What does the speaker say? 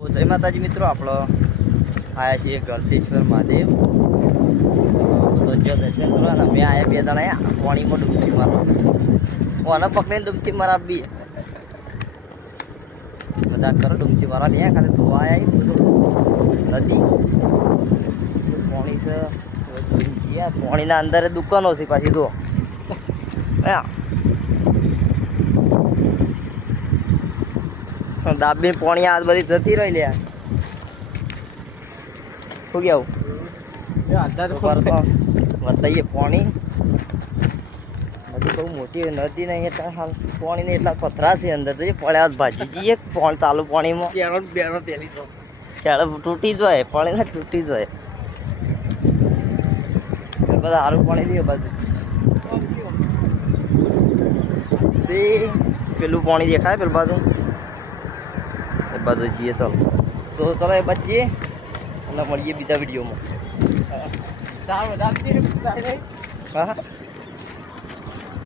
જય માતાજી મિત્રો, આપણો આયા છીએ ગળતેશ્વર મહાદેવ. તો જો દર્શન કરવાના મેં આયા 2 જણા પાણીમાં ડૂબકી મારવા ઓને પકડીને ડૂબકી મારાવી બધા કરો ડૂબકી મારવા નહીં ખાલી ધોવા આવ્યા બધું નદી પાણી છે. પાણીના અંદર દુકાનો છે પાછી તો દાબી પાણી આ બધી જતી રહી લે શું કેવું બતાવીએ પાણી નદી બહુ મોટી નદી નહીં એટલે હાલ પાણી ને એટલા પથરા છે અંદર તો પડ્યા ભાજી જઈએ પાણી ચાલુ પાણીમાં ત્યારે તૂટી જાય પાણી ને તૂટી જાય બધા સારું પાણી લઈએ બાજુ પેલું પાણી દેખાય પેલું બાજુ જઈએ ચાલો તો ચાલો એ બાજુ જઈએ અને મળીએ બીજા વિડીયોમાં. હા